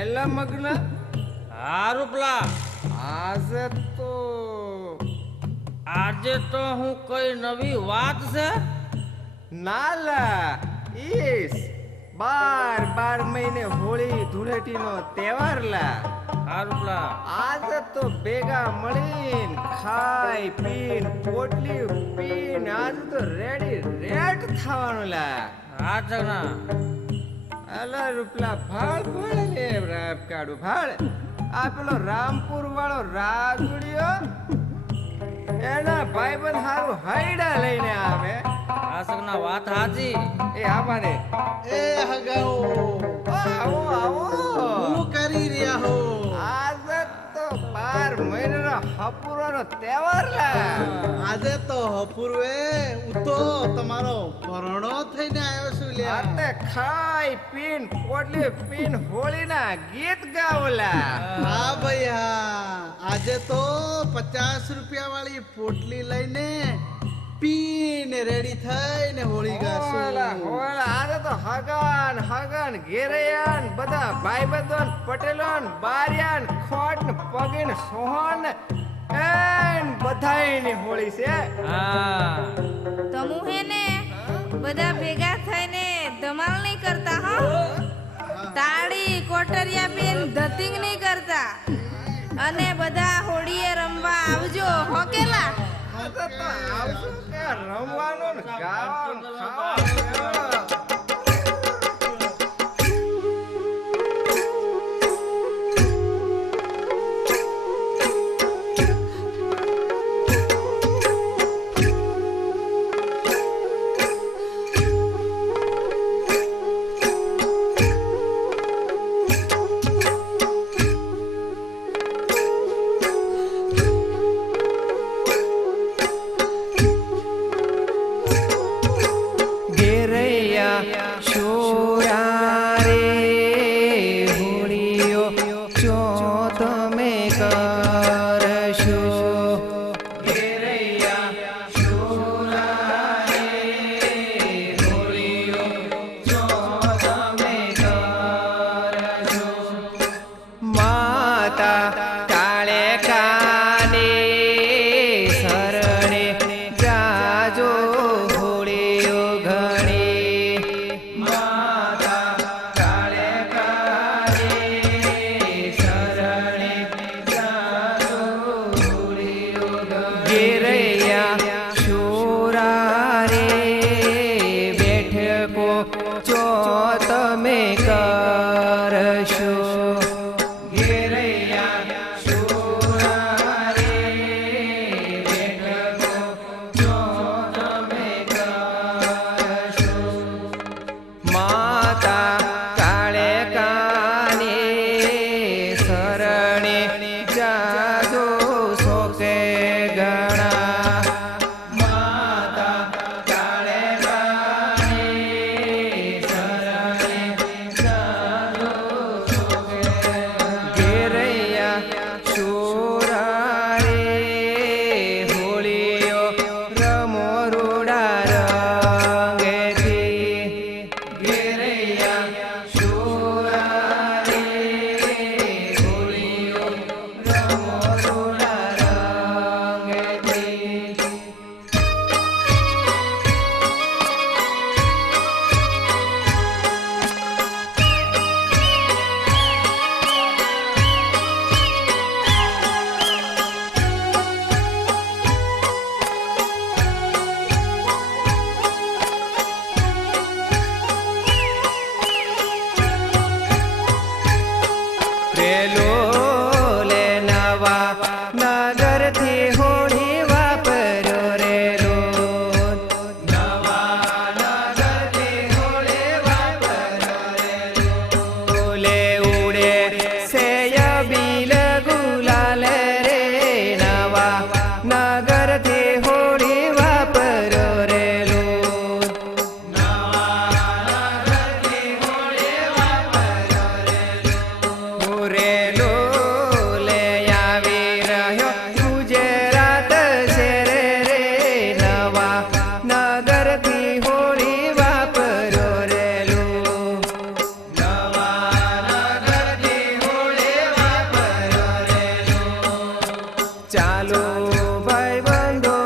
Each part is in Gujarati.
એલા મગ્ન હા રૂપલા, આજે તો હું કઈ નવી વાત છે? નાલા ઈસ 12 મહિને હોળી ધૂળેટીનો તહેવાર લા. હા રૂપલા, આજે તો ભેગા મળીને ખાઈ પીન પોટલી પીન આજે તો રેડ થવાનું લા. હા ચગના, અલા રૂપલા ભાળ ને રાપ કાઢું ભાળ. આ પેલો રામપુર વાળો રાજુડિયો એના ભાઈબંધ હારું હાઈડા લઈને આવે. હા ચગના, વાત સાચી. એ આવા દે. એ હગાઓ આવો આવો. શું કરી રહ્યા હો? આજે તો 12 મહિનાનો હપુરોનો તહેવાર લા. આજે તો હપુરવે ઉતો તમારો પરણો થઈને આવ્યો છું લ્યા. આતે ખાઈ પીન પોટલી પીન હોળીના ગીત ગાવલા. હા ભાઈ હા, આજે તો 50 રૂપિયા વાળી પોટલી લઈને પીને રેડી થઈને હોળી ગાશું. હોળા આજે તો હગન ઘેરયાન બધા ભાઈબંધોન પટેલોન બારિયાન ખોટ પગીન સોહન એન બધાયની હોળી છે. હા તમુ હે ને બધા ભેગા થઈને ધમાલ નહીં કરતા હો. તાળી કોટરિયા બેન ધતિંગ નહીં કરતા. અને બધા હોળીએ રમવા આવજો હોકેલા. આજે તો આવશું કે રમવાનું ને ગાવાનું ખાવાનું. ઘેરે નગરથી હોળી વાપરો રેલું રેલું લે આવી રહ્યો ગુજરાત છે રે રે નવા નગરથી હોળી વાપરો રેલું ચાલો ભાઈ બંધો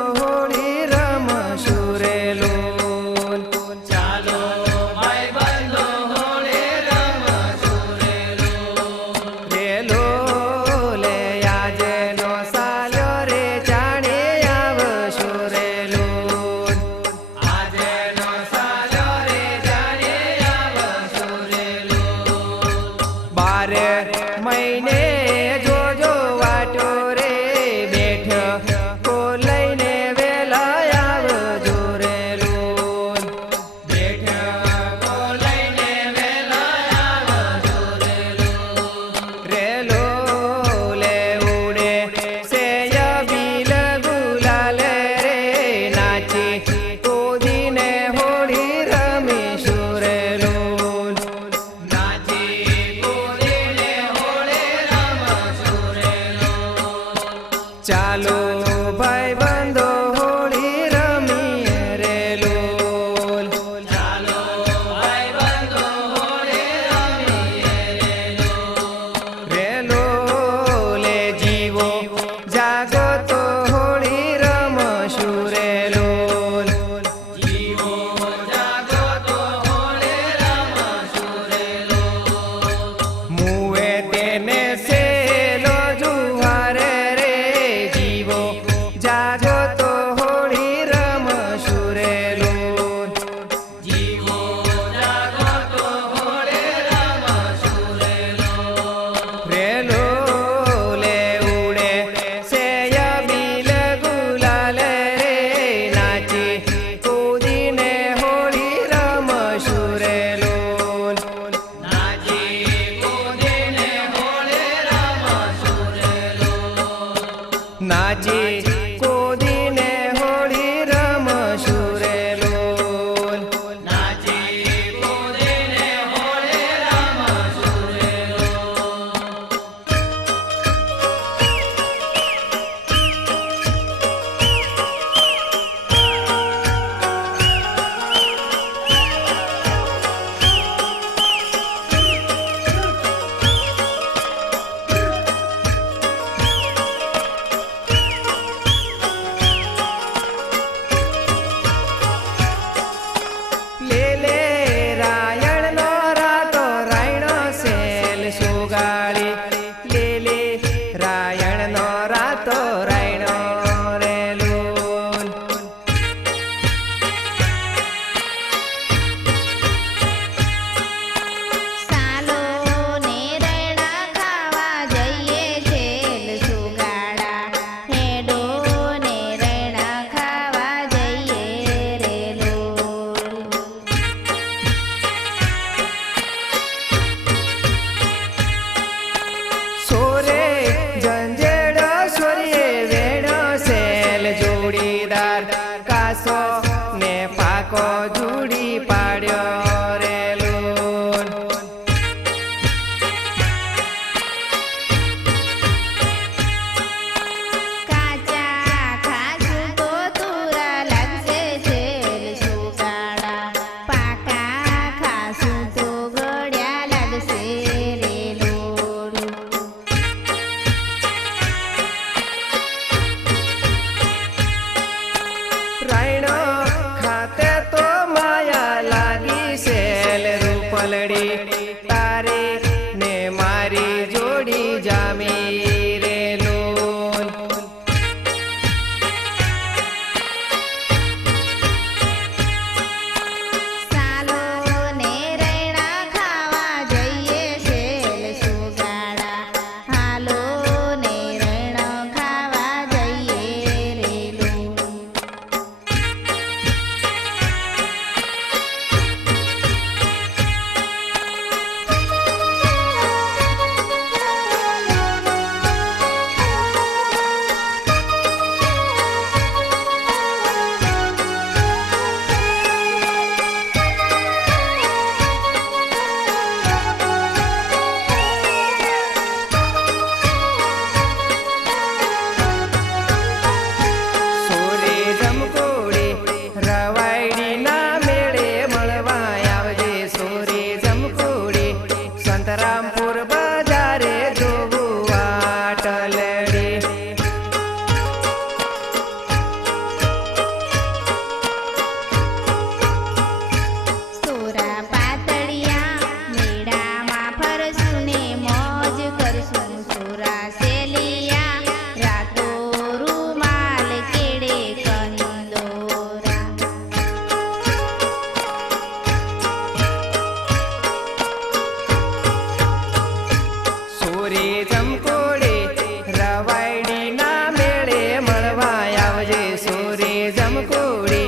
સોરે જમકોડે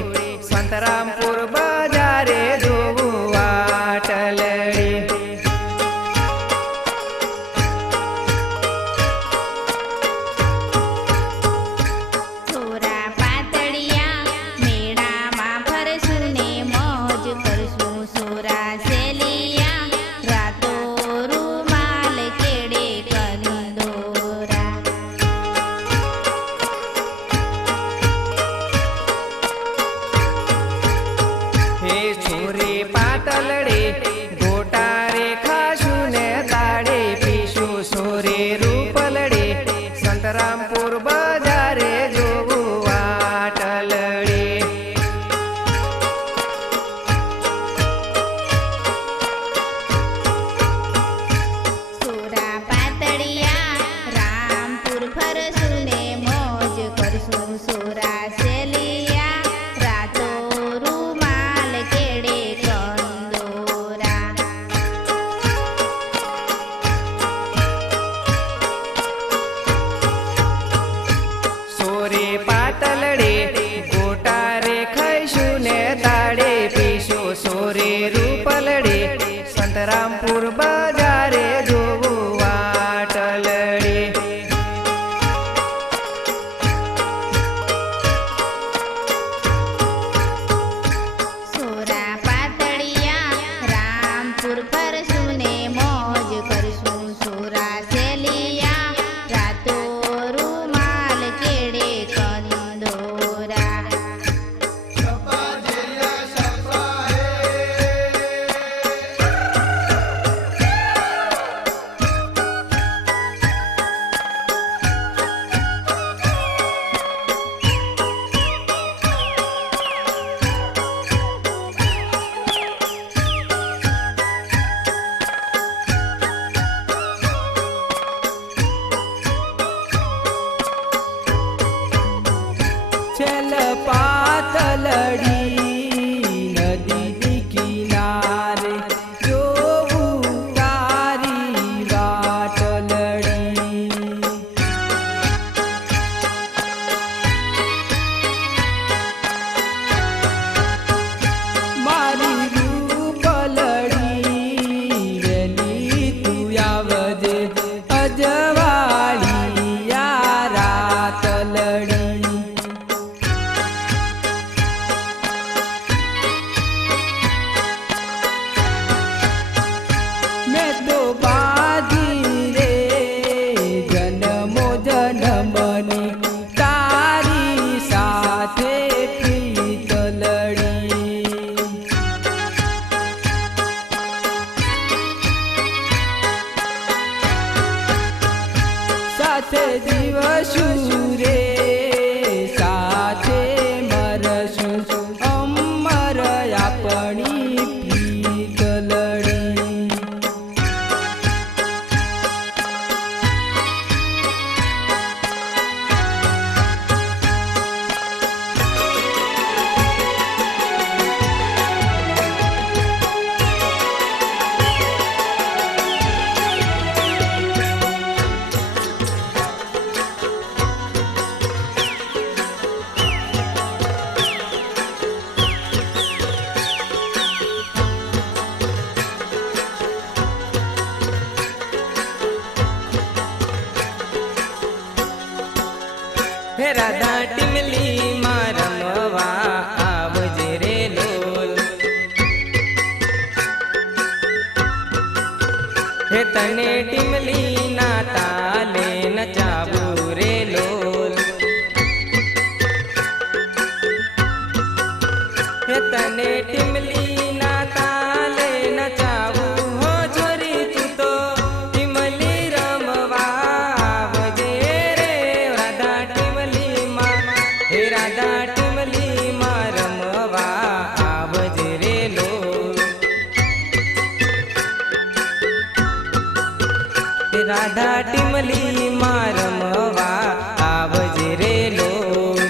સંતરામપુર બજારે જોવું વાટલડી. સોરા પાતળિયા મેળામાં ફરશું ને મોજ કરશું. સોરા સેલિયા રાતો રૂમાલ કેડે કંદોરા. હે સોરે પાટલડે ગોટારે ખાશું ને તાડે પીશું. સોરે રૂપલડે સંતરામપુર બજારે જોવું વાટલડી. સોરા પાતળિયા રામપુર ફરશું ને મોજ કરશું. સોરા સેલિયા રાતો રૂમાલ કેડે કંદોરા. સોરે પાટલડે ગોટારે ખાઈશું ને તાડે પીશું. સોરે રૂપલડે સંતરામપુર બજારે જોવું વાટલડી. સોરા પાતળિયા રામપુર ફરશું ને મોજ કરશું. સોરા સેલિયા રાતો રૂમાલ કેડે કંદોરા. છેલ પાતલડી નદી કિનારે જોવું તારી વાટલડી. મારી રૂપલડી વેલી તું આવજે અજવાળી આ રાતલડી. મેં તો બાજી રે જન્મો જન્મની તારી સાથે પ્રીતલડી. સાથે જીવશું રે સાથે મરશું અમર આપણી પ્રીતલડી. હે રાધા ટીમલી માં રમવા આવજે રે લોલ. હે તને ટીમલી ના તાલે નચાવું રે લોલ. હે તને ટીમલી ના તાલે નચાવું હો છોરી તું તો ટીમલી રમવા આવજે રે રાધા ટીમલી માં. હે રાધા ટીમલી માં રમવા આવજે રે લોલ. હે રાધા ટીમલી માં રમવા આવજે રે લોલ.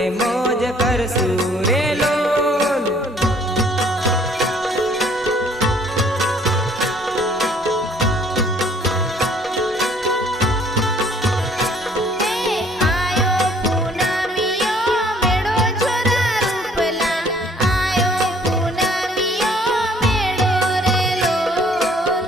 ને મોજ કરશું રે લોલ. આયો પૂનમિયો મેળો છોરા રૂપલા આયો પૂનમિયો મેળો રે લોલ.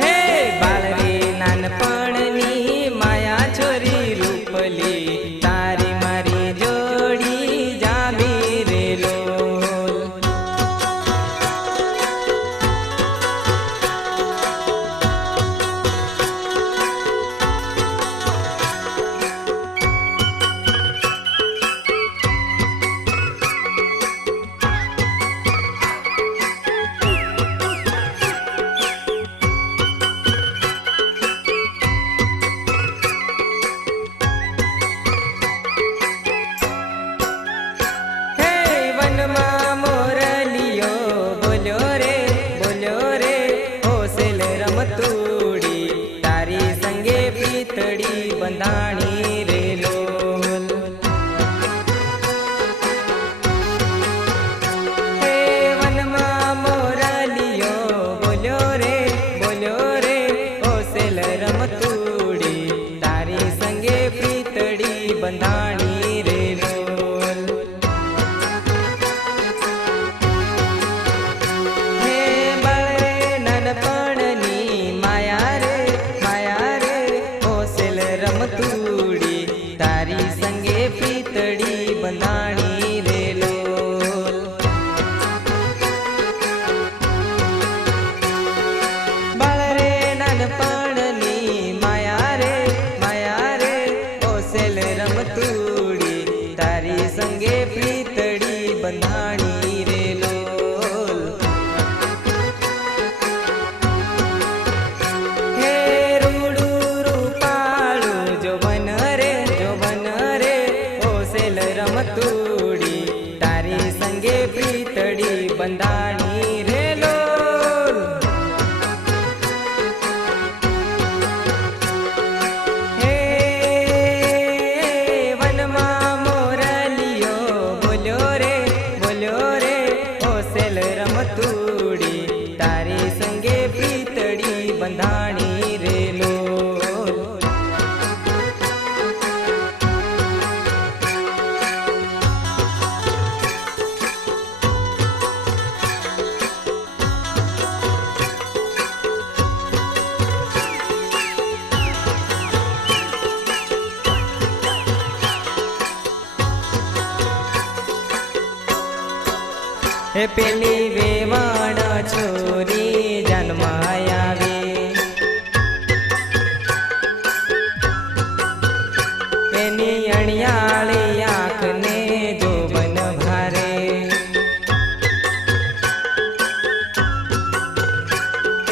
હે બાળરી નાનપણની માયા છોરી રૂપલી તારી મારી જોડી જામી રે લોલ. હે વનમાં મોરલિયો બોલ્યો રે હોસેલ રમતુડી તારી સંગે પીતળી બંધાણી રે લોલ. હે વનમાં મોરલિયો બોલ્યો રે હોસેલ રમતુડી તારી સંગે પીતળી બંધાણી રે લોલ. હે બાળરે નાનપણની માયા રે હોસેલ રમતુડી તારી સંગે પીતળી બંધાણી રે લોલ. બાળરે નાનપણની માયા રે હોસેલ રમતુડી તારી સંગે પીતળી બંધાણી રે લોલ. હે રૂડું રૂપાળું જોવન રે હોસેલ રમતુડી તારી સંગે પીતળી બંધાણી રે લોલ. હે વનમાં મોરલિયો બોલ્યો રે હોસેલ રમતુડી તારી સંગે પીતળી બંધાણી રે લોલ. હે પેલી વેવાણ છોરી જન્માય આવી એની અણિયાળી આંખને જોબન ભારે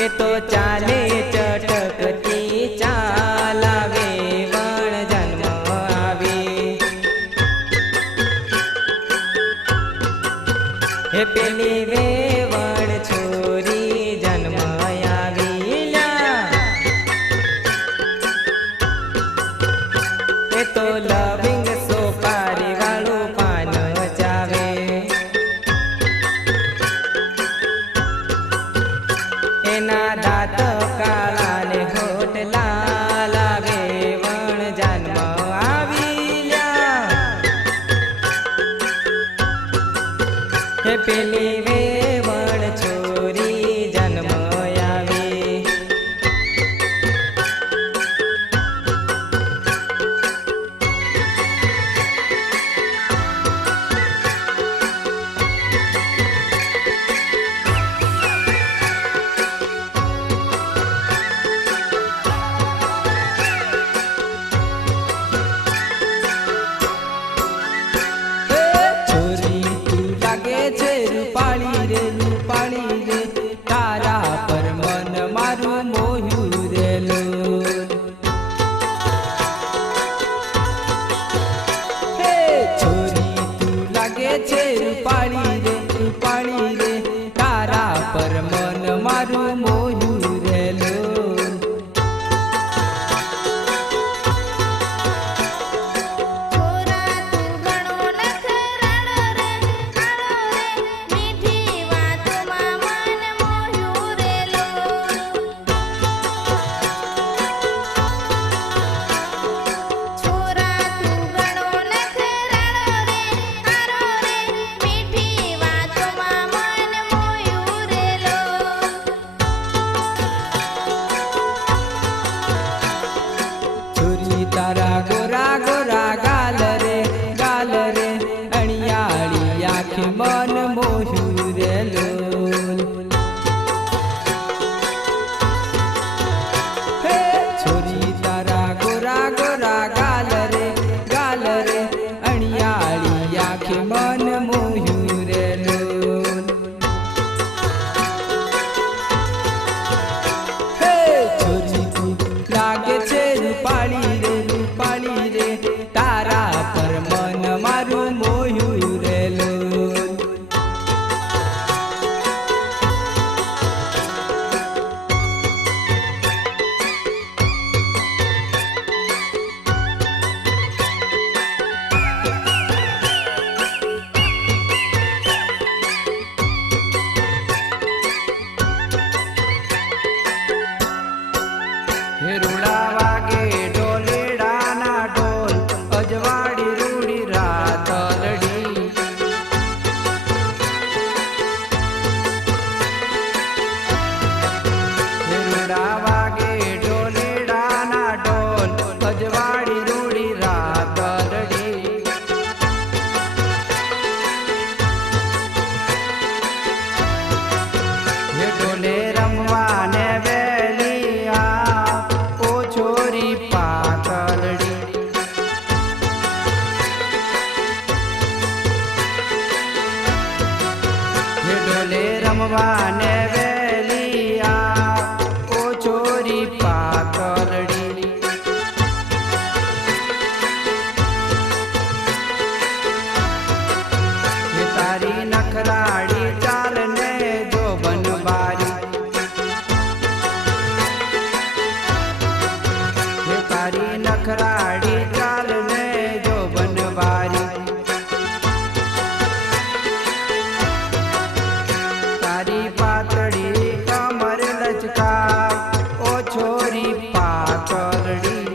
એ તો ચાલે ચટકતી ચાલાવે વણ જન્મ આવી. હે પેલી વેવણ છોરી જન્મ આવી લ્યા એ તો લવિંગ સોપારી વાળું પાન ચાવે. એના દાંત કાળા ને હોઠ લાલ આવે વણ જન્મ આવી લ્યા. હે પેલી વેવણ છોરી જન્મ આવી. મારું મોયું રેલું. છોરા તું ઘણો નખરાળો રે, આળો રે, મીઠી વાતોમાં મન મોહ્યું રેલો. છોરા તું ઘણો નખરાળો રે, આળો રે, મીઠી વાતોમાં મન મોહ્યું રેલો. છોરી તારા ગોરા ગોરા ગાલ રે, ગાલ રે, અણિયાળી આંખે મન મોહ્યું રેલું. હે છોરી તારા ગોરા ગોરા ગાલ રે, ગાલ રે, અણિયાળી આંખે મન મોહ્યું રેલું. હે છોરી તું લાગે છે રૂપાળી રે, રૂપાળી રે, તારા પર મન મારું મોહ્યું રેલું. હે રૂડા વાગે ઢોલેડાના ઢોલ, અજવાળી રૂડી રાતલડી. હે રૂડા વાગે ઢોલેડાના ઢોલ, અજવાળી રૂડી રાતલડી. હે ઢોલે રમવાને વેલી આ, ઓ છોરી પાતળડી. હે ઢોલે રમવાને વેલી આ, ઓ છોરી પાતળડી. હે તારી નખરાળી ચાલને જો બનબારી. હે તારી નખરાળી ચાલને જો બનબારી. તારી પાતળી કમર લચકા, ઓ છોરી પાતળડી.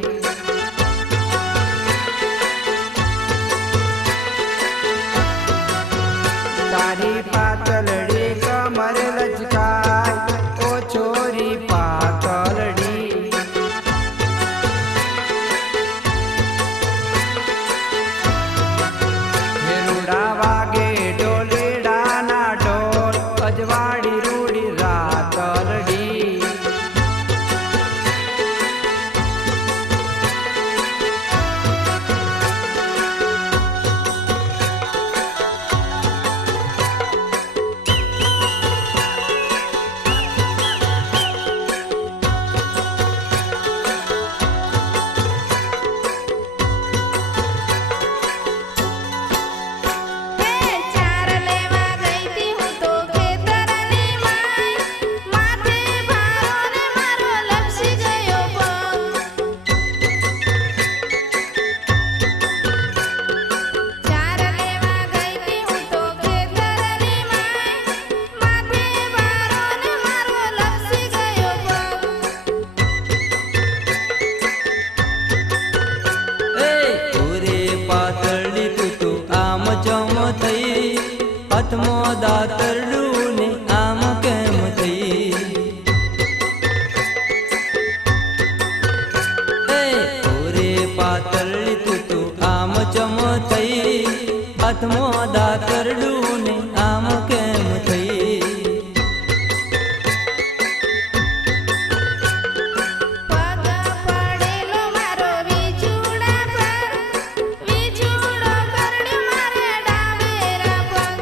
તારી પાતળડી કમર લચકાય, ઓ છોરી પાતળડી. હે રૂડા વાગે ઢોલેડાના ઢોલ, અજવાળી રૂડી રાતલડી. હે ચાર લેવા ગઈ તી હું તો ખેતરની માય, માથે ભારો ને મારો લપસી ગયો પગ. ચાર લેવા ગઈ તી હું તો ખેતરની માય, માથે ભારો ને મારો લપસી ગયો પગ. એ ઓરે પાતળી તું તો આમ જમ થઈ, હાથમાં દાતરડું ને આમ કેમ થઈ. એ ઓરે પાતળી તું તો આમ જમ થઈ, હાથમાં દાતરડું ને આમ કેમ થઈ. પગ પડેલો મારો વીજુડા પર, વીજુડો કરડ્યો મારે ડાબેરા પગ.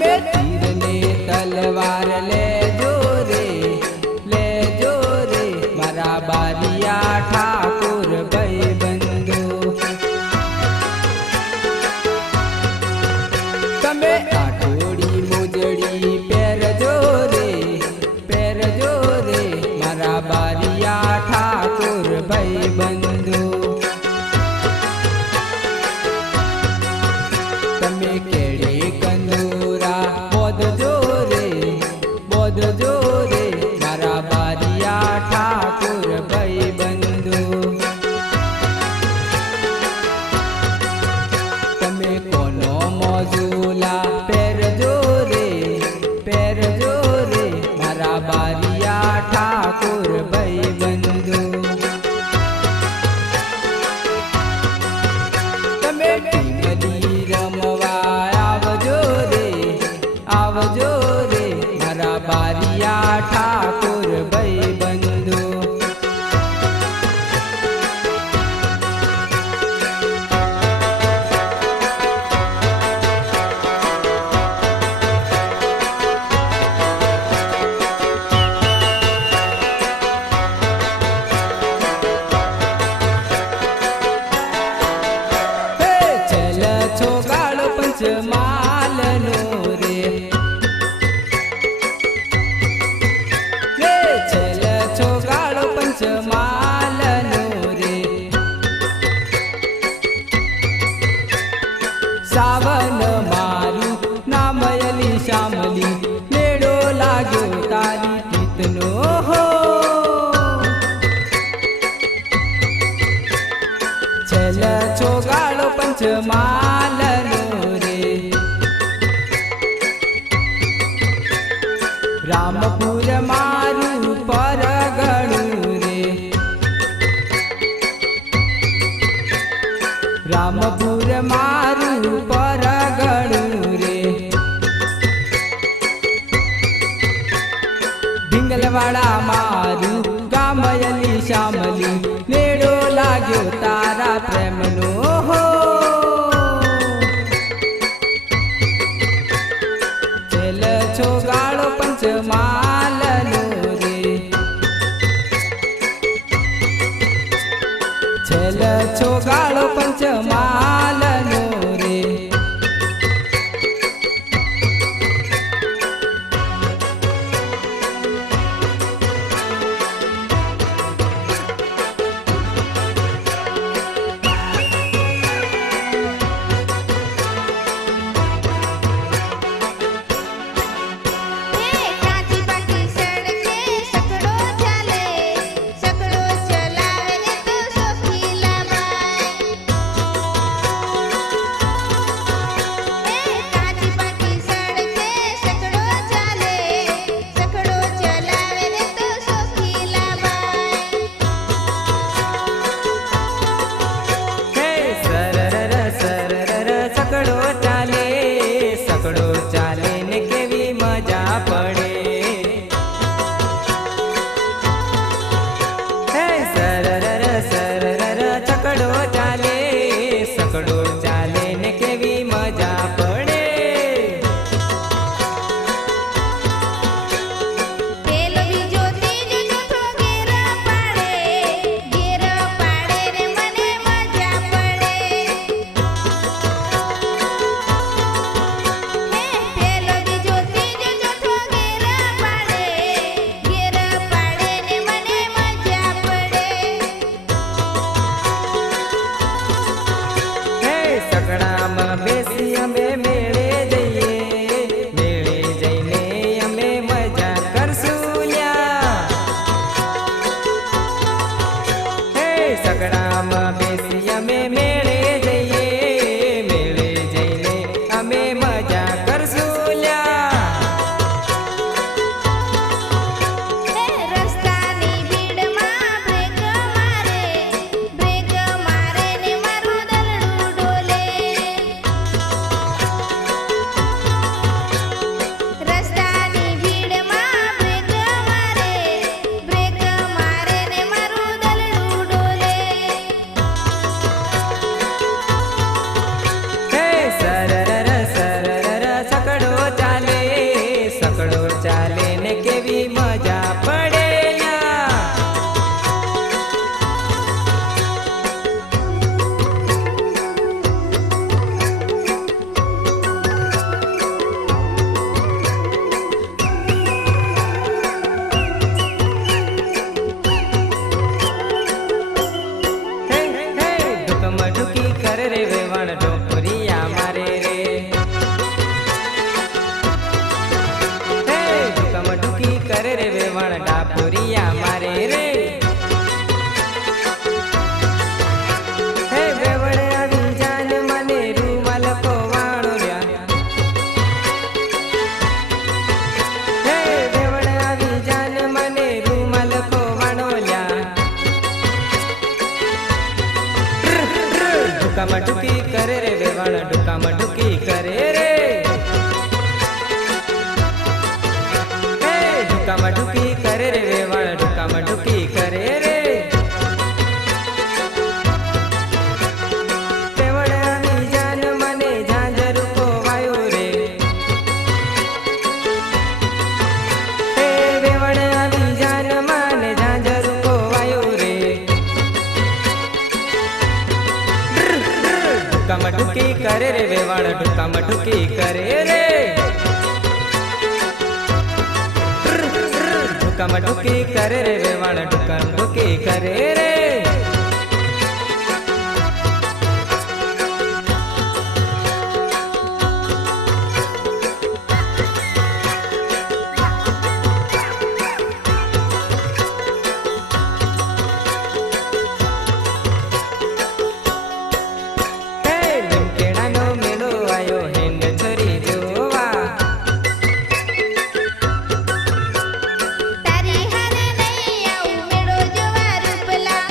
તમે તીર ને તલવાર લેજો રે મારા બારિયા ઠાકોર ભાઈ બંધુ. તમે આઠોડી મોજડી પહેરજો રે મારા બારિયા ઠાકોર ભાઈ બંધુ. તમે કેળે કંદોરા બોધજો રે મારા બારિયા ઠાકોર ભાઈ બંધુ. તમે કોનો મોજુલા પહેરજો રે મારા બારિયા ઠાકોર ભાઈ બંધુ. તમે ટીમલી રમવા આવજો રે મારા બારિયા ઠાકોર ભાઈ બંધુ. હે ચલ છો ગાળો પંચમાલનો રે ચલ છો ગાળો પંચમાલનો રે. સાવન મારું નામ અલી શામલી મેળો લાગ્યો તારી પ્રીતનો હો. ચલ છો ગાળો પંચમાલનો રે રામપુર મારું પરગણું રે રામપુર મારું પરગણું રે. ઢીંગલવાડા મારું ગામ અલી શામલી મેળો લાગ્યો તારા પ્રેમનો હો. ચલ છો ગાળો પંચમાલનો રે ચલ છો ગાળો પંચમાલનો રે. હે કાચી કરે રે વેવણ ડાપોરિયા મારે રે હે વેવણ આવી જાન મને રૂમાલ કોવાણો લ્યા હે વેવણ આવી જાન મને રૂમાલ કોવાણો લ્યા ઢુકામાં ઢુકી કરે રે વેવણ ઢુકામાં ઢુકી કરે રે ઢુકામાં ઢુકી કરે રે વેવણ ઢુકામાં ઢુકી કરે રે વેવણ આવી જાન મને ઝાંઝર કોવાયો રે હે વેવણ આવી જાન મને ઝાંઝર કોવાયો રે ઢુકામાં ઢુકી કરે રે વેવણ ઢુકામાં ઢુકી કરે રે ઢુકામાં ઢુકી કરે રે વેવણ ઢુકામાં ઢુકી કરે રે હે લીમકેડાનો મેળો આયો હેંડ છોરી જોવા તારી હારે નહીં આવું મેળો જોવા રૂપલા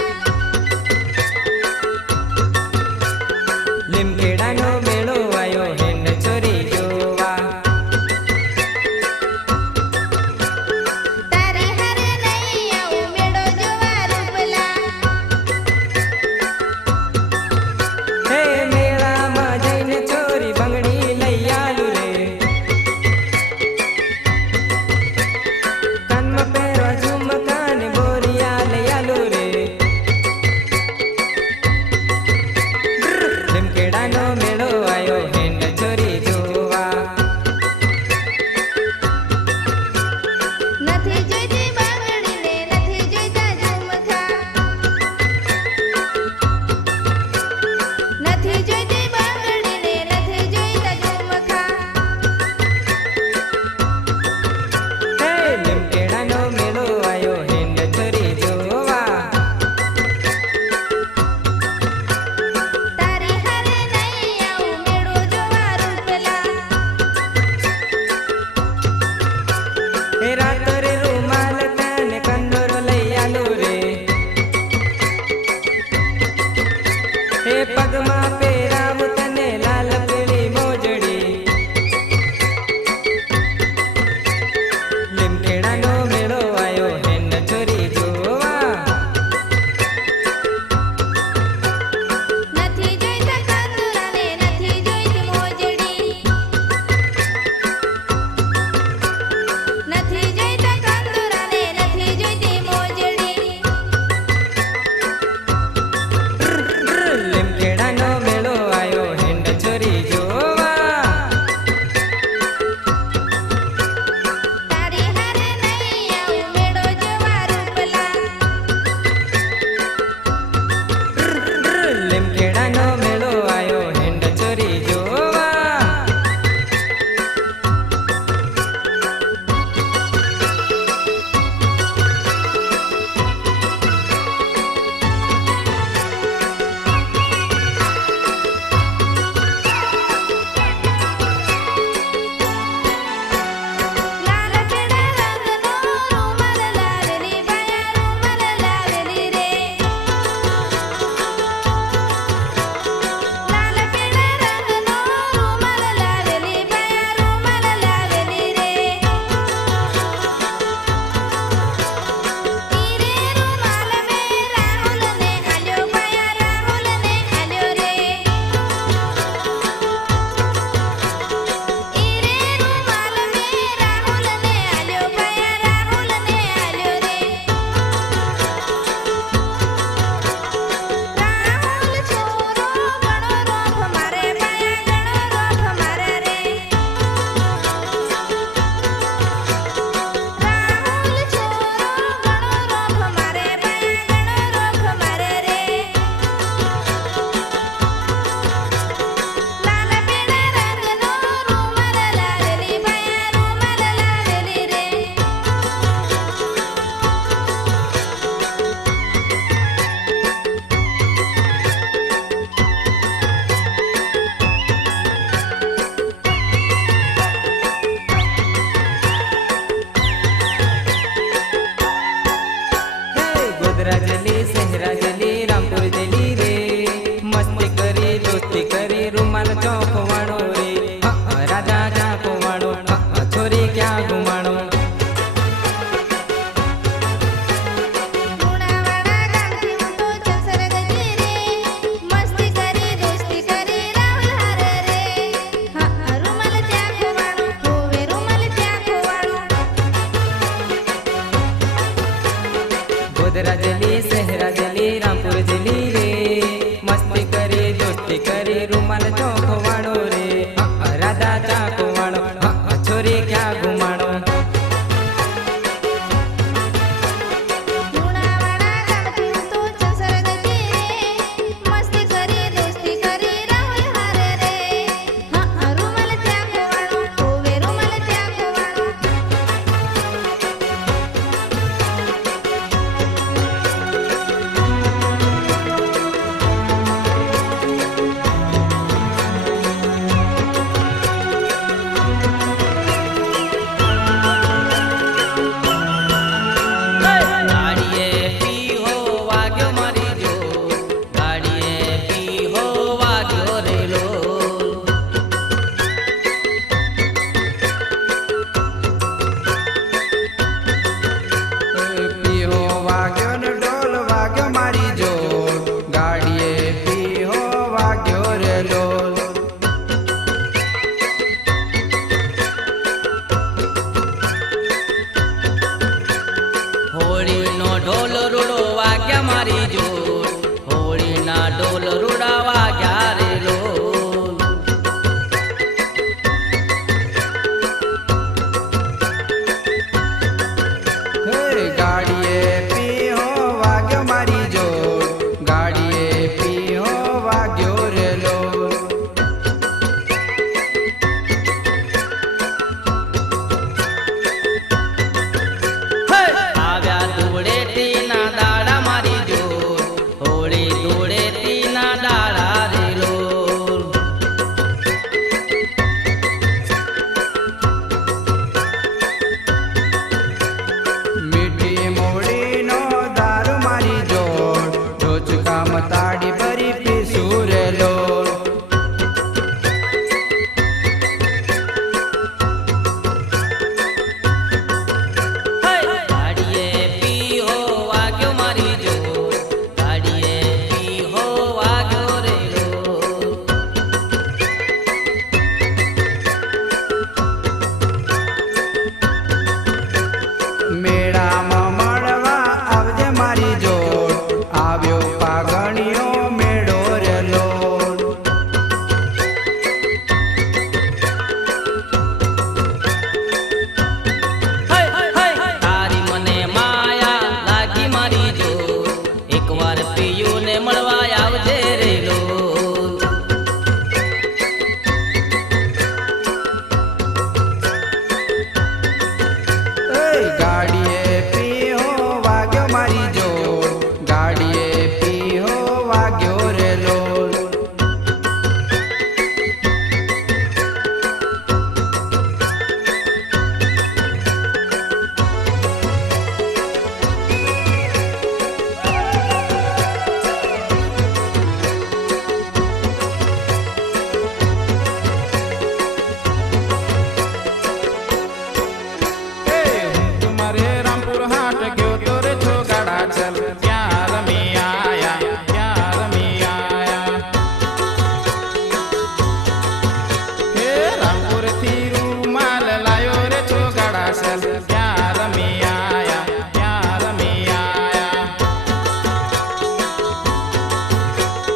से ત્યાં રમી આયા ત્યાં રમી આયા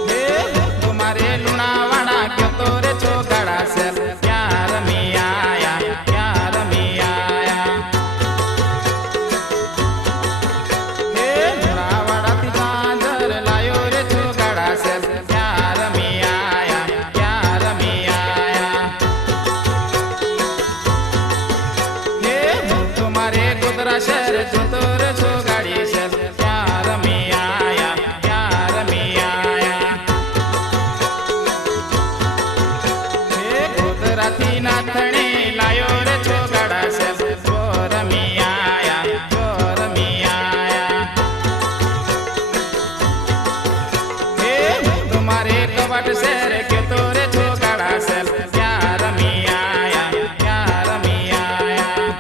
હે તમારે લુણાવાડા ક્યો તો રે ચોગાડા છે ત્યાં રમી આયા ત્યાં રમી આયા હે લુણાવાડાથી ગાજર લાયો રે ચોગાડા છે ત્યાં રમી આયા ત્યાં રમી આયા હે તમારે ગોધરા શહેર જોતો રે ચોગાડી છે ત્યાં રમી આયા ત્યાં રમી આયા હે ગોધરાથી નાથણી લાયો રે ચોગાડા છે જો રમી આયા જો રમી આયા હે તમારે કવાટ શહેર કેતો રે ચોગાડા છે ત્યાં રમી આયા ત્યાં રમી આયા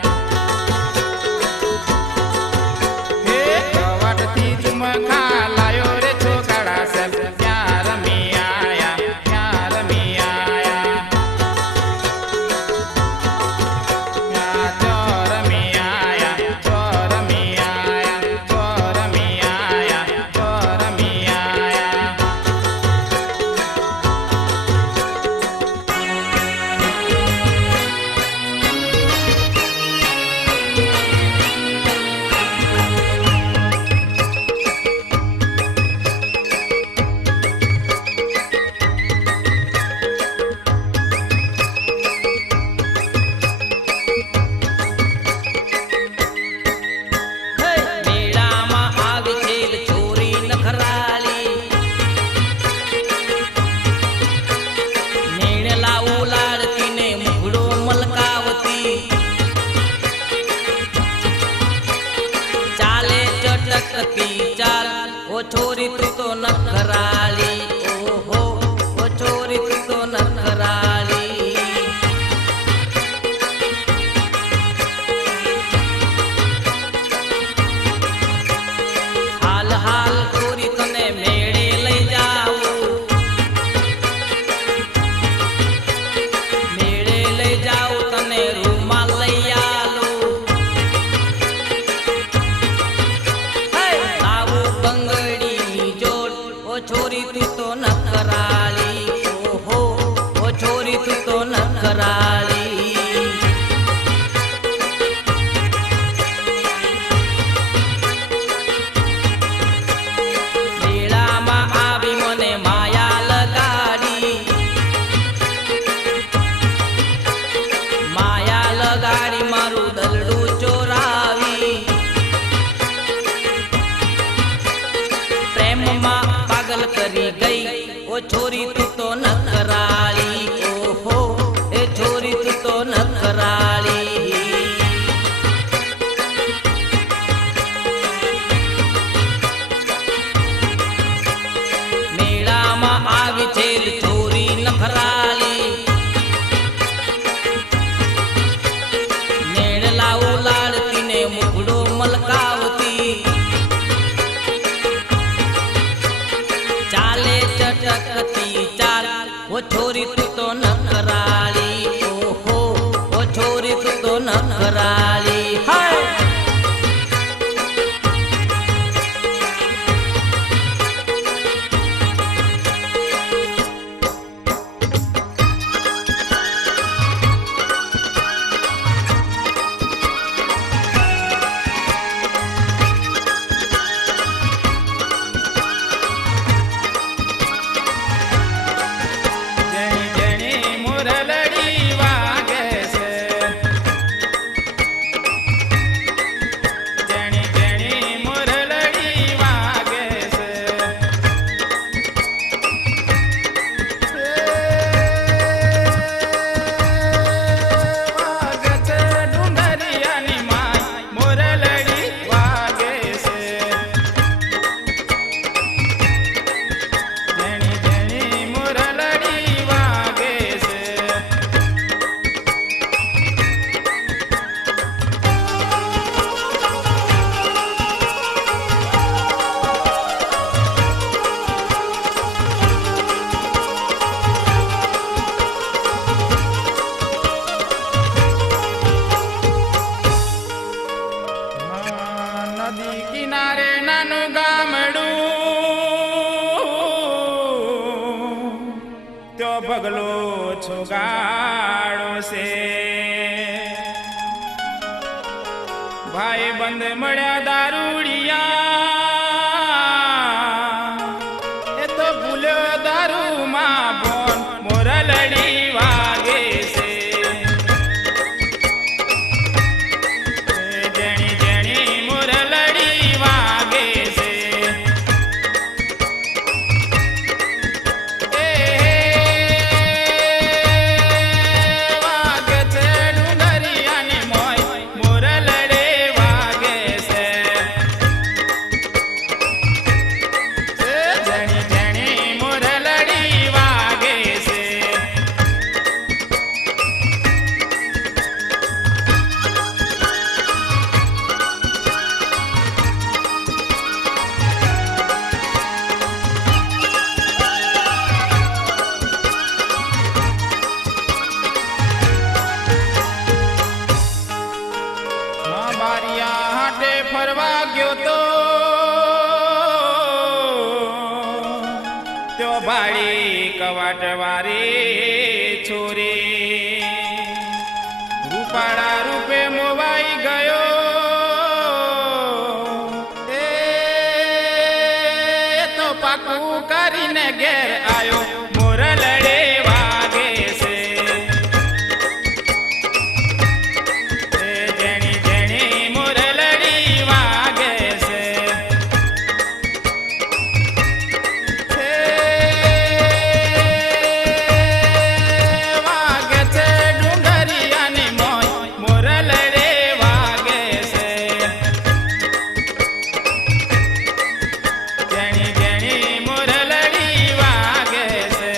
હે કવાટથી ઝુમખા લાયો રે ચોગાડા છે ત્યાં રમી આયા ત્યાં રમી આયા ત્યાં ચોરમી આયા ચોરમી આયા ચોરમી આયા ચોરમી આયા મેળામાં આવી છેલ ચોરી નખરાલી નેણલા ઉલાડતી ને મુઘડો મલકાવતી ચાલે ચટકતી ચાલ ઓ છોરી તું તો નખરાલી ઓહો ઓ છોરી તું તો નખરાલી હાલ હાલ છોરી તને મેળે લઈ જાઉં મેળે લઈ જાઉં તને રૂમાલ લઈ આલું લાવું બંગડી જોડ ઓ છોરી ઓછો ગાળો છે ભાઈ બંધ મળ્યા દારૂડિયા એ તો ભૂલ્યો દારૂમાં બોન મોરલડી વાગે છે જેણી જેણી મોરલડી વાગે છે વાગે છે ડુંગરિયાની મોય મોરલડે વાગે છે જેણી જેણી મોરલડી વાગે છે બારિયા હાટે ફરવા ગયો તો ત્યો ભાડી કવાટ વારી છોરી રૂપાળા રૂપે મોવાઈ ગયો એ તો પાકું કરીને ઘેર આયો મોરલડે વાગે છે જેણી જેણી મોરલડી વાગે છે વાગે છે ડુંગરિયાની મોય મોરલડે વાગે છે જેણી જેણી મોરલડી વાગે છે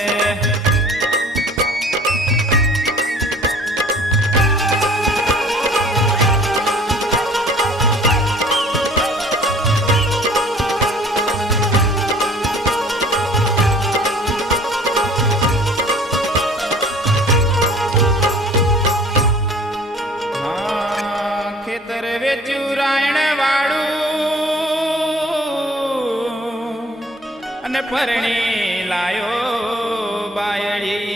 ખેતર વેચ્યું રાયણ વાળું અને પરણી લાયો બાયડી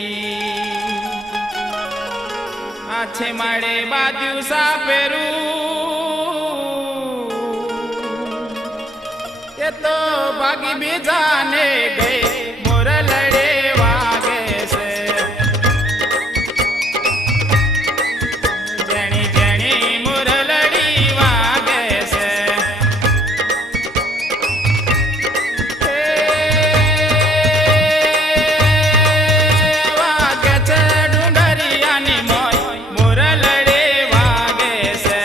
આછે માડે બાજુ સાપેરું એ તો ભાગી બીજાને ગઈ મોરલડે વાગે છે જેણી જેણી મોરલડી વાગે છે વાગે છે ડુંગરિયાની મોય મોરલડે વાગે છે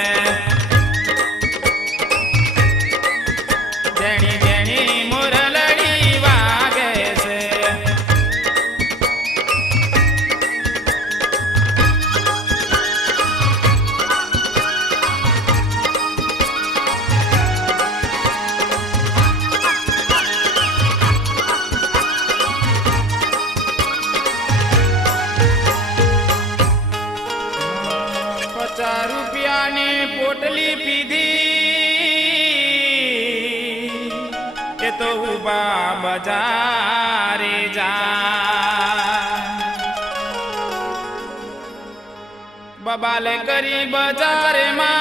જેણી જેણી મોરલડી વાગે છે ₹50 રૂપિયાની પોટલી પીધી એ તો ઉભા બજારે જા બબાલે કરી બજારે માં